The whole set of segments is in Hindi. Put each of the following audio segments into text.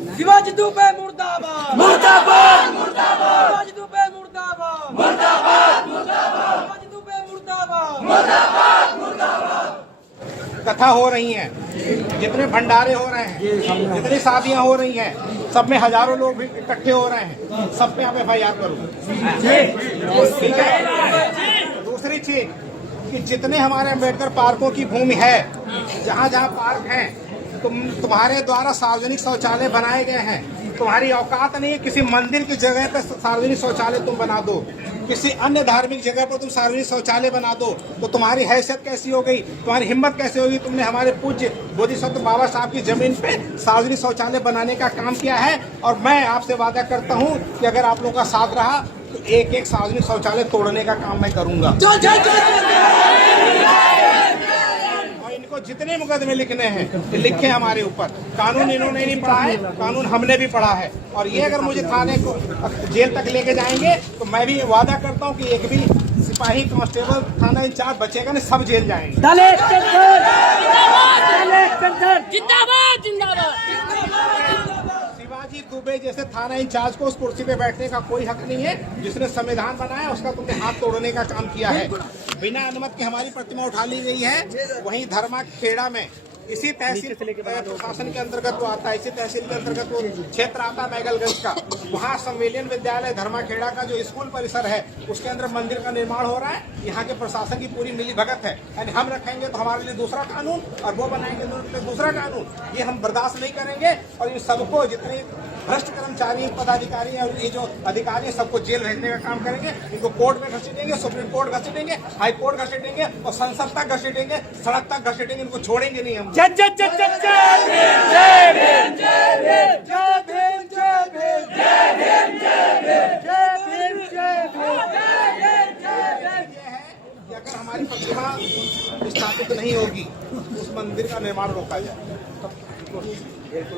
शिवाजी दुबे मुर्दाबाद मुर्दाबाद मुर्दाबाद शिवाजी दुबे मुर्दाबाद मुर्दाबाद मुर्दाबाद शिवाजी दुबे मुर्दाबाद मुर्दाबाद मुर्दाबाद। कथा हो रही है, जितने भंडारे हो रहे हैं, जितनी शादियां हो रही हैं, सब में हजारों लोग भी इकट्ठे हो रहे हैं, सब पे आप FIR करो। ठीक है। दूसरी चीज कि जितने हमारे अम्बेडकर पार्कों की भूमि है, जहाँ जहाँ पार्क हैं, तुम्हारे द्वारा सार्वजनिक शौचालय बनाए गए हैं, तुम्हारी औकात नहीं है किसी मंदिर की जगह पर सार्वजनिक शौचालय तुम बना दो, किसी अन्य धार्मिक जगह पर तुम सार्वजनिक शौचालय बना दो, तो तुम्हारी हैसियत कैसी हो गई, तुम्हारी हिम्मत कैसे होगी। तुमने हमारे पूज्य बोधिसत्व बाबा साहब की जमीन पे सार्वजनिक शौचालय बनाने का काम किया है, और मैं आपसे वादा करता हूँ कि अगर आप लोगों का साथ रहा तो एक एक सार्वजनिक शौचालय तोड़ने का काम मैं करूंगा। और इनको जितने मुकदमे लिखने हैं लिखे हमारे ऊपर। कानून इन्होंने नहीं पढ़ा है, कानून हमने भी पढ़ा है, और ये अगर मुझे थाने को जेल तक लेके जाएंगे तो मैं भी वादा करता हूँ कि एक भी सिपाही कांस्टेबल थाना इंचार्ज बचेगा नहीं, सब जेल जाएंगे। जिंदाबाद जिंदाबाद। शिवाजी दुबे जैसे थाना इंचार्ज को उस कुर्सी पे बैठने का कोई हक नहीं है। जिसने संविधान बनाया उसका तुमने हाथ तोड़ने का काम किया है। बिना अनुमति के हमारी प्रतिमा उठा ली गई है। वहीं धर्मा खेड़ा में इसी तहसील प्रशासन के अंतर्गत वो आता है, इसी तहसील के अंतर्गत वो क्षेत्र आता है मैगलगंज का। वहाँ संविलियन विद्यालय धर्मा खेड़ा का जो स्कूल परिसर है उसके अंदर मंदिर का निर्माण हो रहा है। यहाँ के प्रशासन की पूरी मिली भगत है, यानी हम रखेंगे तो हमारे लिए दूसरा कानून और वो बनाएंगे तो उनके लिए दूसरा कानून। ये हम बर्दाश्त नहीं करेंगे, और इन सबको जितने भ्रष्ट कर्मचारी पदाधिकारी और ये जो अधिकारी है सबको जेल भेजने का काम करेंगे। इनको कोर्ट में घसीटेंगे, सुप्रीम कोर्ट घसीटेंगे, हाई कोर्ट घसीटेंगे और संसद तक घसीटेंगे, सड़क तक घसीटेंगे। इनको छोड़ेंगे नहीं हम। जय जय जय जय जय भीम जय भीम जय भीम जय भीम जय भीम जय भीम जय भीम जय भीम जय भीम। ये है कि अगर हमारी प्रतिमा स्थापित नहीं होगी उस मंदिर का निर्माण रोका जाए।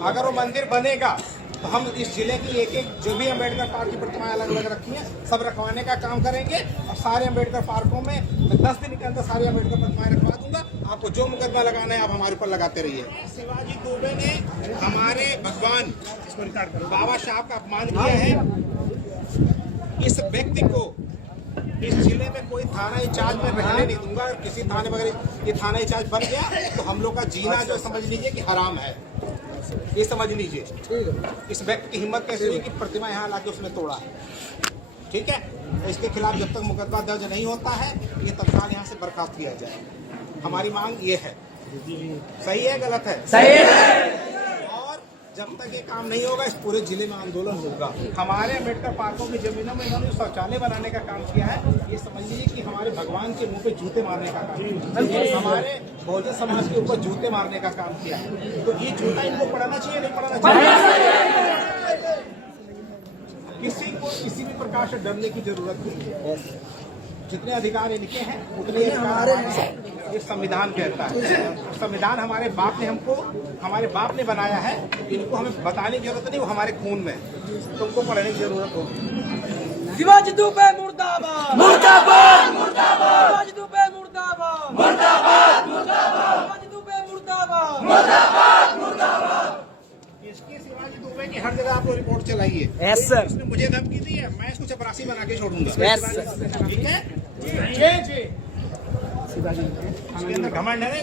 अगर वो मंदिर बनेगा तो हम इस जिले की एक एक जो भी अम्बेडकर पार्क की प्रतिमाएं अलग अलग रखी हैं सब रखवाने का काम करेंगे, और सारे अम्बेडकर पार्कों में 10 दिन के अंदर सारी अम्बेडकर प्रतिमाएं रखवा दूंगा। आपको जो मुकदमा लगाना है आप हमारे ऊपर लगाते रहिए। शिवाजी दुबे ने हमारे भगवान बाबा साहब का अपमान किया है। इस व्यक्ति को इस जिले में कोई थाना इंचार्ज में रहने नहीं दूंगा। किसी थाने में अगर ये थाना इंचार्ज बन गया तो हम लोग का जीना जो समझ लीजिए कि हराम है, ये समझ लीजिए। इस व्यक्ति की हिम्मत कैसे हुई कि प्रतिमा यहाँ लाके उसने तोड़ा है। ठीक है, इसके खिलाफ जब तक मुकदमा दर्ज नहीं होता है ये तत्काल यहाँ से बर्खास्त किया जाए। हमारी मांग ये है। सही है गलत है? सही है। और जब तक ये काम नहीं होगा इस पूरे जिले में आंदोलन होगा। हमारे अम्बेडकर पार्कों की जमीनों में इन्होंने शौचालय बनाने का काम किया है। ये समझ लीजिए कि हमारे भगवान के मुंह पे जूते मारने का काम, हमारे बहुजन समाज के ऊपर जूते मारने का काम किया है। तो ये जूता इनको पढ़ाना चाहिए नहीं पढ़ाना चाहिए? किसी को किसी भी प्रकार से डरने की जरूरत नहीं है। जितने अधिकार इनके हैं उतने अधिकार ये संविधान कहता है। संविधान हमारे बाप ने बनाया है। इनको हमें बताने की जरूरत नहीं, वो हमारे खून में। तुमको पढ़ने की जरूरत होगी। शिवाजी दुबे मुर्दाबाद मुर्दाबाद मुर्दाबाद शिवाजी दुबे मुर्दाबाद मुर्दाबाद मुर्दाबाद शिवाजी दुबे मुर्दाबाद मुर्दाबाद मुर्दाबाद। इसकी शिवाजी दुबे की हर जगह आपको रिपोर्ट चलाइए। Yes sir. उसने मुझे धमकी दी है, मैं इसको चपरासी बना के छोड़ूंगा। Yes sir. ठीक है जी। इसके अंदर घमंड है।